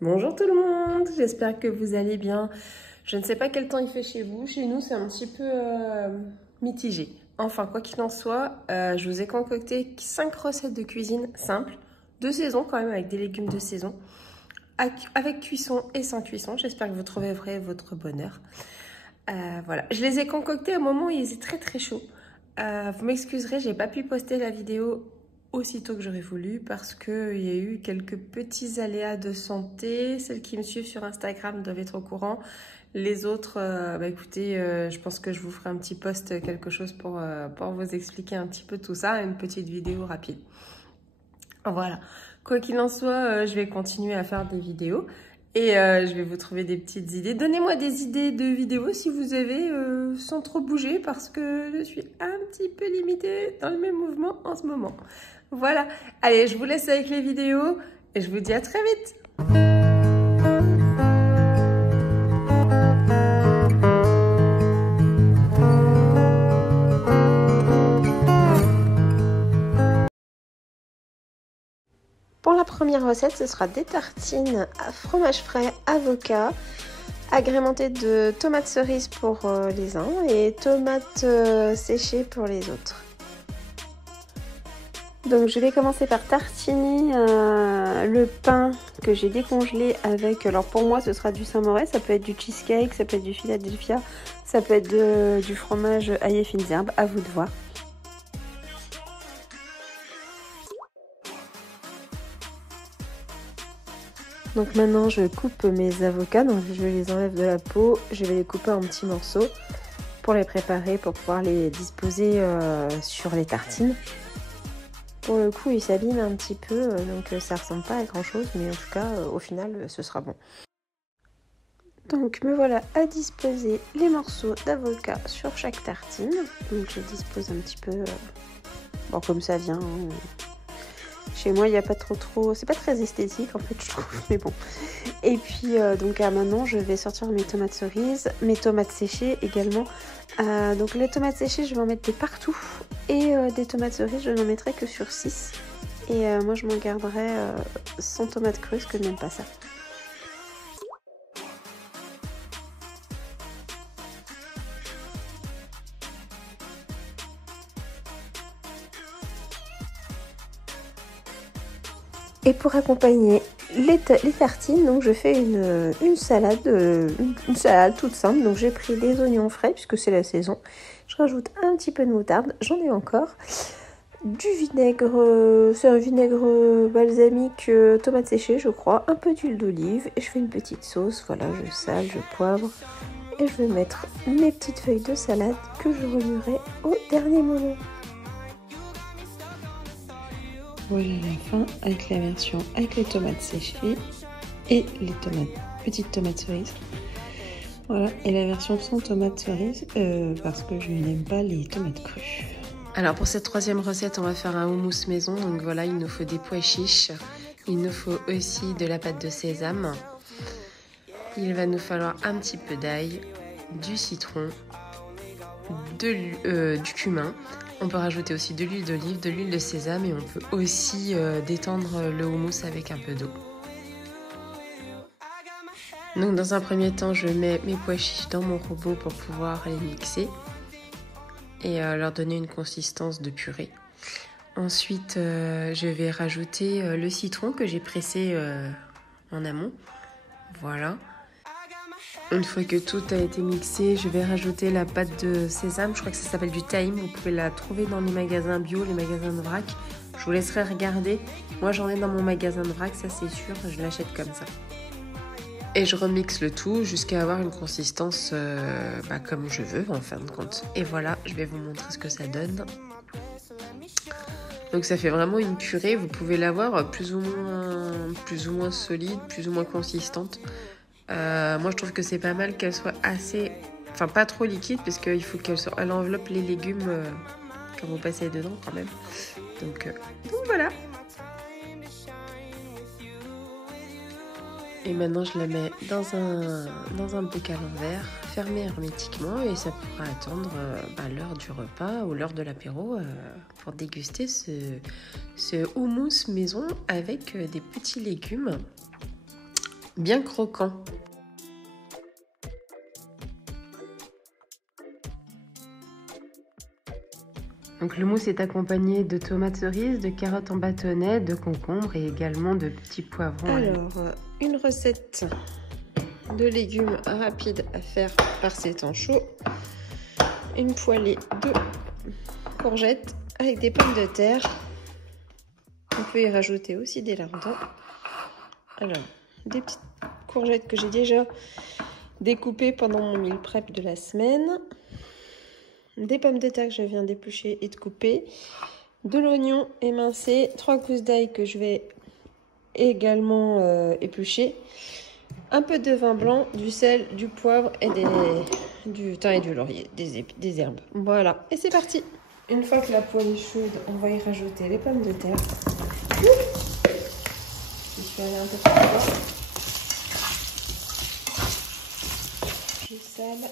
Bonjour tout le monde, j'espère que vous allez bien. Je ne sais pas quel temps il fait chez vous, chez nous c'est un petit peu mitigé. Enfin, quoi qu'il en soit, je vous ai concocté 5 recettes de cuisine simples, de saison quand même, avec des légumes de saison, avec cuisson et sans cuisson. J'espère que vous trouverez votre bonheur. Voilà, je les ai concoctés au moment où il était très chaud. Vous m'excuserez, j'ai pas pu poster la vidéo aussitôt que j'aurais voulu parce qu'il y a eu quelques petits aléas de santé. Celles qui me suivent sur Instagram doivent être au courant. Les autres, écoutez, je pense que je vous ferai un petit post, quelque chose pour vous expliquer un petit peu tout ça, une petite vidéo rapide. Voilà, quoi qu'il en soit, je vais continuer à faire des vidéos. Et je vais vous trouver des petites idées. Donnez-moi des idées de vidéos si vous avez, sans trop bouger, parce que je suis un petit peu limitée dans le même mouvement en ce moment. Voilà, allez, je vous laisse avec les vidéos et je vous dis à très vite. Pour la première recette, ce sera des tartines à fromage frais, avocat, agrémentées de tomates cerises pour les uns et tomates séchées pour les autres. Donc je vais commencer par tartiner le pain que j'ai décongelé avec, alors pour moi ce sera du Saint-Moré, ça peut être du cheesecake, ça peut être du Philadelphia, ça peut être du fromage ail et fines herbes, à vous de voir. Donc maintenant je coupe mes avocats, donc je les enlève de la peau, je vais les couper en petits morceaux pour les préparer, pour pouvoir les disposer sur les tartines. Pour le coup ils s'abîment un petit peu, donc ça ressemble pas à grand chose, mais en tout cas au final ce sera bon. Donc me voilà à disposer les morceaux d'avocat sur chaque tartine. Donc je dispose un petit peu, bon comme ça vient. Hein. Chez moi, il n'y a pas trop... C'est pas très esthétique, en fait, je trouve, mais bon. Et puis, donc, maintenant, je vais sortir mes tomates cerises, mes tomates séchées également. Donc, les tomates séchées, je vais en mettre de partout. Et des tomates cerises, je n'en mettrai que sur 6. Et moi, je m'en garderai sans tomates crues, parce que je n'aime pas ça. Et pour accompagner les tartines, donc je fais une salade toute simple. Donc j'ai pris des oignons frais puisque c'est la saison. Je rajoute un petit peu de moutarde, j'en ai encore. Du vinaigre, c'est un vinaigre balsamique, tomate séchée je crois. Un peu d'huile d'olive et je fais une petite sauce. Voilà, je sale, je poivre. Et je vais mettre mes petites feuilles de salade que je remuerai au dernier moment. Voilà la fin avec la version avec les tomates séchées et les petites tomates cerises. Voilà, et la version sans tomates cerises parce que je n'aime pas les tomates crues. Alors pour cette troisième recette, on va faire un houmous maison. Donc voilà, il nous faut des pois chiches. Il nous faut aussi de la pâte de sésame. Il va nous falloir un petit peu d'ail, du citron, du cumin. On peut rajouter aussi de l'huile d'olive, de l'huile de sésame et on peut aussi détendre le houmous avec un peu d'eau. Donc dans un premier temps, je mets mes pois chiches dans mon robot pour pouvoir les mixer et leur donner une consistance de purée. Ensuite, je vais rajouter le citron que j'ai pressé en amont. Voilà. Une fois que tout a été mixé, je vais rajouter la pâte de sésame. Je crois que ça s'appelle du thyme. Vous pouvez la trouver dans les magasins bio, les magasins de vrac. Je vous laisserai regarder. Moi, j'en ai dans mon magasin de vrac, ça c'est sûr. Je l'achète comme ça. Et je remixe le tout jusqu'à avoir une consistance comme je veux en fin de compte. Et voilà, je vais vous montrer ce que ça donne. Donc ça fait vraiment une purée. Vous pouvez l'avoir plus ou moins solide, plus ou moins consistante. Moi je trouve que c'est pas mal qu'elle soit assez, enfin pas trop liquide parce qu'il faut qu'elle enveloppe les légumes quand vous passez dedans quand même. Donc voilà. Et maintenant je la mets dans un bocal en verre, fermé hermétiquement et ça pourra attendre l'heure du repas ou l'heure de l'apéro pour déguster ce houmous maison avec des petits légumes. bien croquant. Donc le mousse est accompagné de tomates cerises, de carottes en bâtonnets, de concombres et également de petits poivrons. Alors, une recette de légumes rapides à faire par ces temps chauds. Une poêlée de courgettes avec des pommes de terre. On peut y rajouter aussi des lardons. Alors, des petites courgettes que j'ai déjà découpées pendant mon meal prep de la semaine. Des pommes de terre que je viens d'éplucher et de couper. De l'oignon émincé. 3 gousses d'ail que je vais également éplucher. Un peu de vin blanc, du sel, du poivre et du thym et du laurier, des herbes. Voilà, et c'est parti. Une fois que la poêle est chaude, on va y rajouter les pommes de terre. Je suis allée un peu plus fort. Du sel.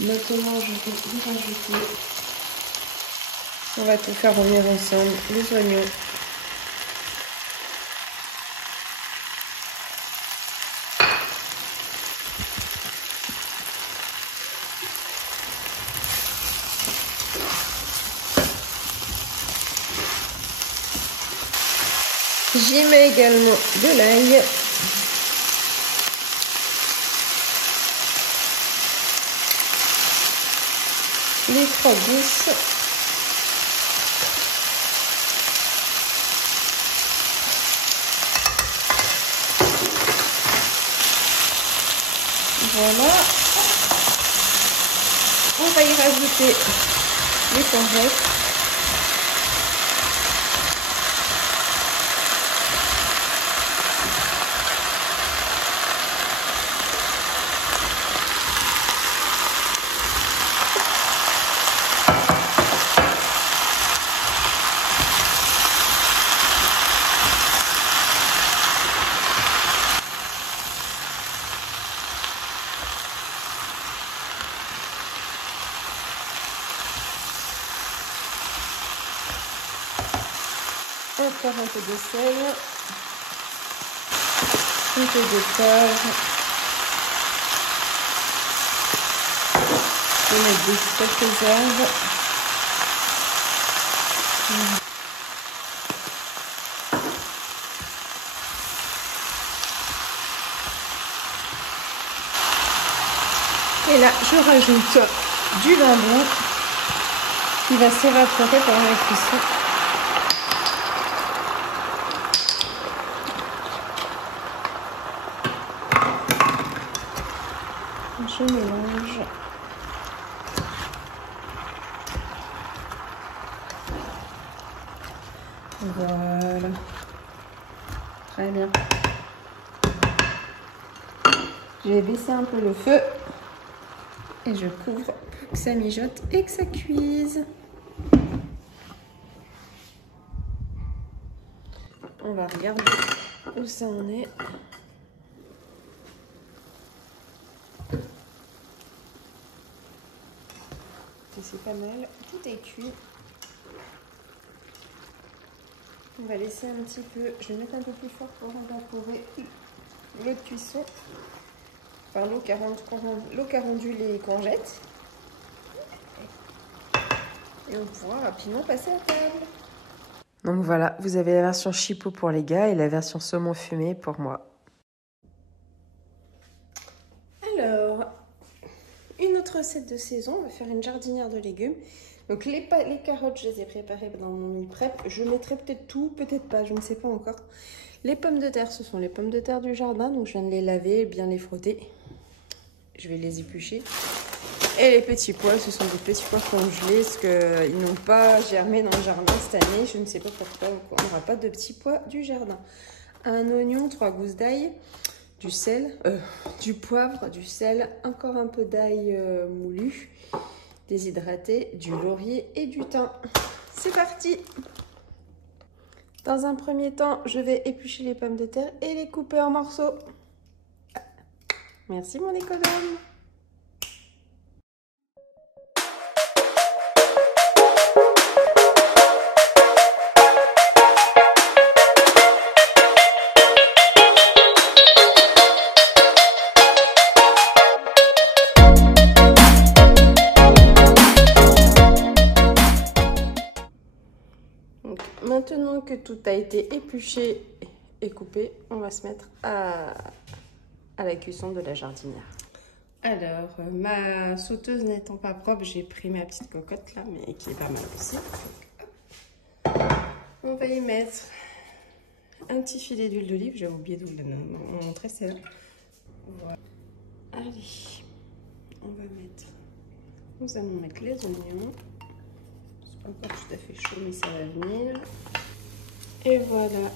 Maintenant, je vais y rajouter. On va tout faire revenir ensemble. Les oignons. J'y mets également de l'ail. Les 3 gousses. Voilà. On va y rajouter les courgettes. Encore un peu de sel, un peu de poivre, je vais mettre quelques herbes. Et là, je rajoute du vin blanc qui va s'évaporer pendant la cuisson. Je mélange. Voilà. Très bien. Je vais baisser un peu le feu et je couvre pour que ça mijote et que ça cuise. On va regarder où ça en est. C'est pas mal, tout est cuit. On va laisser un petit peu, je vais mettre un peu plus fort pour évaporer l'eau de cuisson par l'eau qu'a rendu les courgettes. Et on pourra rapidement passer à table. Donc voilà, vous avez la version chipot pour les gars et la version saumon fumé pour moi. Alors, une autre recette de saison, on va faire une jardinière de légumes. Donc les carottes, je les ai préparées dans mon meal prep. Je mettrai peut-être tout, peut-être pas, je ne sais pas encore. Les pommes de terre, ce sont les pommes de terre du jardin. Donc je viens de les laver, bien les frotter. Je vais les éplucher. Et les petits pois, ce sont des petits pois congelés parce qu'ils n'ont pas germé dans le jardin cette année. Je ne sais pas pourquoi, on n'aura pas de petits pois du jardin. Un oignon, 3 gousses d'ail. Du sel, du poivre, du sel, encore un peu d'ail moulu, déshydraté, du laurier et du thym. C'est parti! Dans un premier temps, je vais éplucher les pommes de terre et les couper en morceaux. Merci mon économe! Maintenant que tout a été épluché et coupé, on va se mettre à la cuisson de la jardinière. Alors, ma sauteuse n'étant pas propre, j'ai pris ma petite cocotte là, mais qui est pas mal aussi. Donc, on va y mettre un petit filet d'huile d'olive. J'ai oublié de vous montrer, c'est là. Voilà. Allez, nous allons mettre les oignons. C'est pas encore tout à fait chaud, mais ça va venir. Et voilà.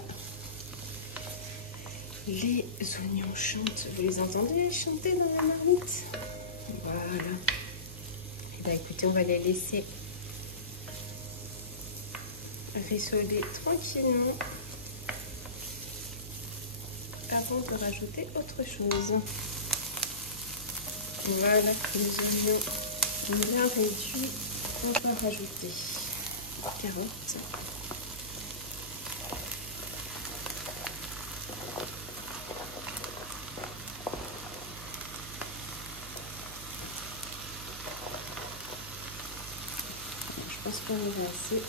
Les oignons chantent. Vous les entendez chanter dans la marmite? Voilà. Et bien écoutez, on va les laisser rissoler tranquillement avant de rajouter autre chose. Voilà, les oignons bien réduits. On va rajouter les carottes. Je pense qu'on est assez.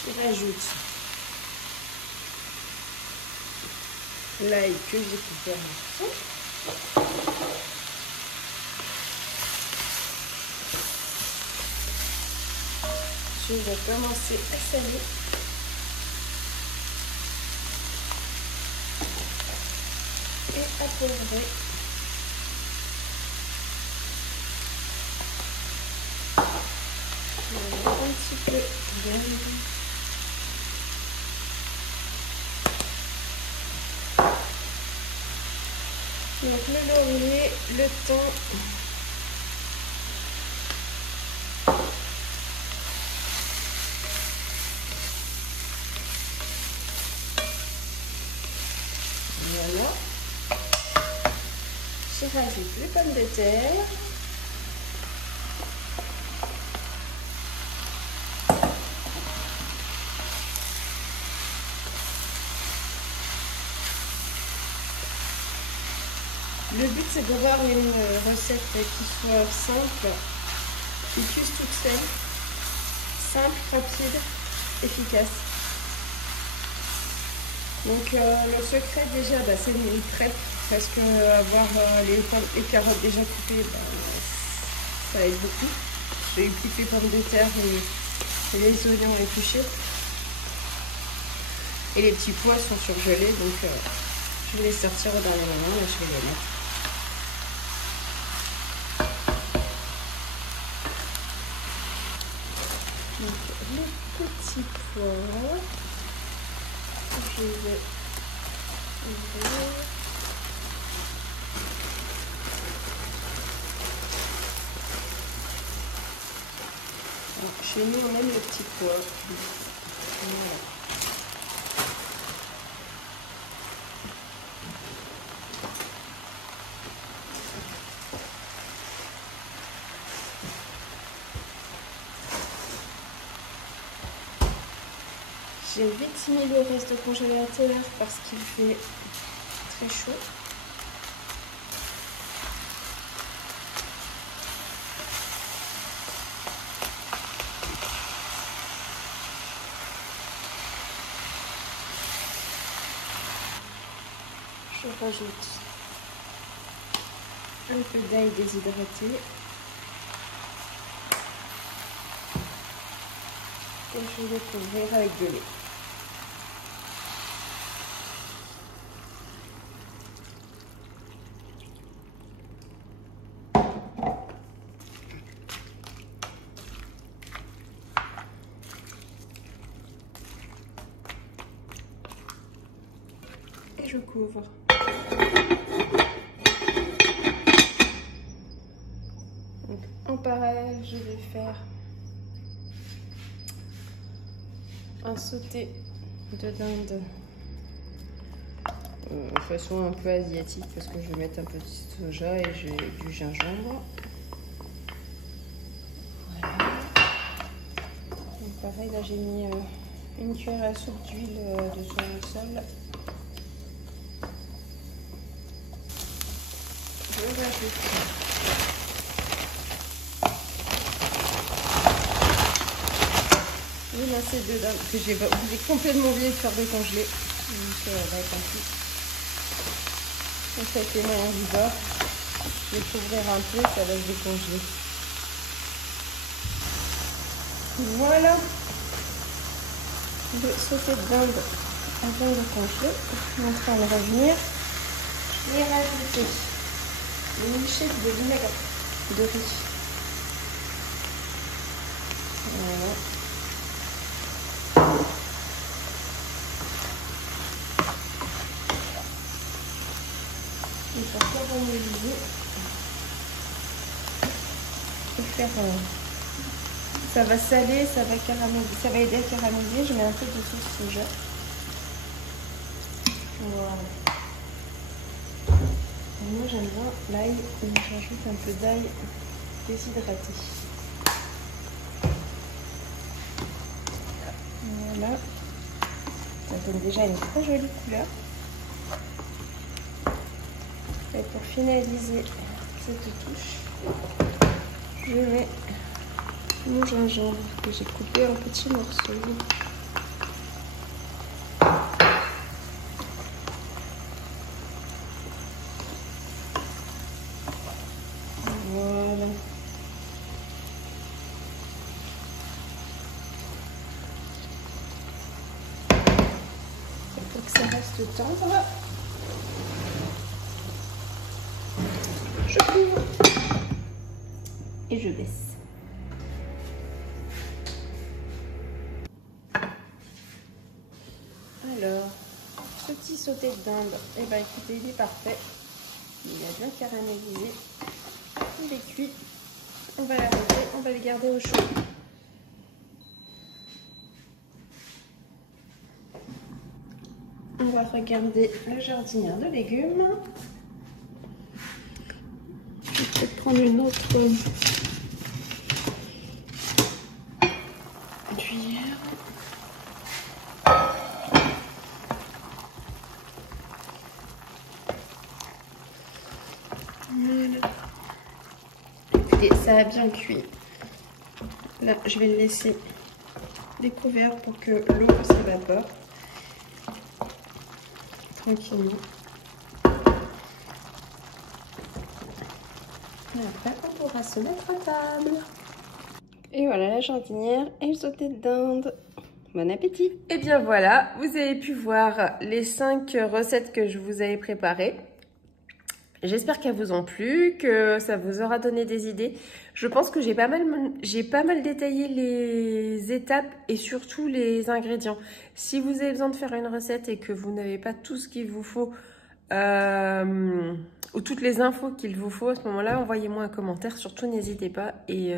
Je rajoute l'ail que j'ai coupé en morceaux. Je vais commencer à saler. Et à poivrer. Voilà, un petit peu d'ail. Donc le laurier, le thon. Voilà. Je rajoute les pommes de terre. Le but c'est d'avoir une recette qui soit simple, qui cuise toute seule, simple, rapide, efficace. Donc le secret déjà c'est une prep parce que avoir les carottes déjà coupées, ça aide beaucoup. J'ai eu plus que les pommes de terre et les oignons épluchés. Et les petits pois sont surgelés, donc je vais les sortir au dernier moment et je vais les mettre. Donc les petits pois, je vais ouvrir. Donc, chez nous on aime les petits pois. Voilà. J'ai vite mis le reste au congélateur parce qu'il fait très chaud. Je rajoute un peu d'ail déshydraté et je vais couvrir avec de lait. Et je couvre. Donc, en parallèle, je vais faire un sauté de dinde de façon un peu asiatique parce que je vais mettre un peu de soja et j'ai du gingembre. pareil, là j'ai mis une cuillère à soupe d'huile de tournesol. Je vais ajouter une assiette de dinde que j'ai complètement oublié de faire décongeler. Donc bah, tant pis. Donc ça a été moyen du bord. Je vais couvrir un peu, ça va se décongeler. Voilà le sauté de dinde avant de congeler. Je vais en train de revenir. Je vais rajouter une lichette de vinaigre de riz. Voilà. Et pour caraméliser et faire ça va saler, ça va caraméliser, ça va aider à caraméliser. Je mets un peu de sauce soja. Voilà. Et moi j'aime bien l'ail, donc j'ajoute un peu d'ail déshydraté. Voilà. Ça donne déjà une très jolie couleur. Et pour finaliser cette touche, je mets mon gingembre que j'ai coupé en petits morceaux. Voilà. Et pour que ça reste tendre, je couvre et je baisse. Alors, ce petit sauté de dinde, eh ben écoutez, il est parfait. Il a bien caramélisé. Il est cuit. On va l'arrêter, on va le garder au chaud. On va regarder la jardinière de légumes. Je vais peut-être prendre une autre cuillère. Voilà. Écoutez, ça a bien cuit. Là, je vais le laisser découvert pour que l'eau s'évapore tranquillement. Et après, on pourra se mettre à table. Et voilà la jardinière et le sauté de dinde. Bon appétit! Et bien voilà, vous avez pu voir les 5 recettes que je vous avais préparées. J'espère qu'elles vous ont plu, que ça vous aura donné des idées. Je pense que j'ai pas mal détaillé les étapes et surtout les ingrédients. Si vous avez besoin de faire une recette et que vous n'avez pas tout ce qu'il vous faut, ou toutes les infos qu'il vous faut à ce moment-là, envoyez-moi un commentaire. Surtout, n'hésitez pas et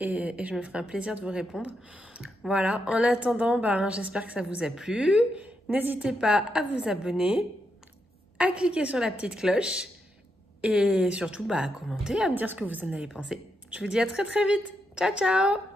je me ferai un plaisir de vous répondre. Voilà, en attendant, j'espère que ça vous a plu. N'hésitez pas à vous abonner, à cliquer sur la petite cloche et surtout à commenter, à me dire ce que vous en avez pensé. Je vous dis à très très vite. Ciao ciao!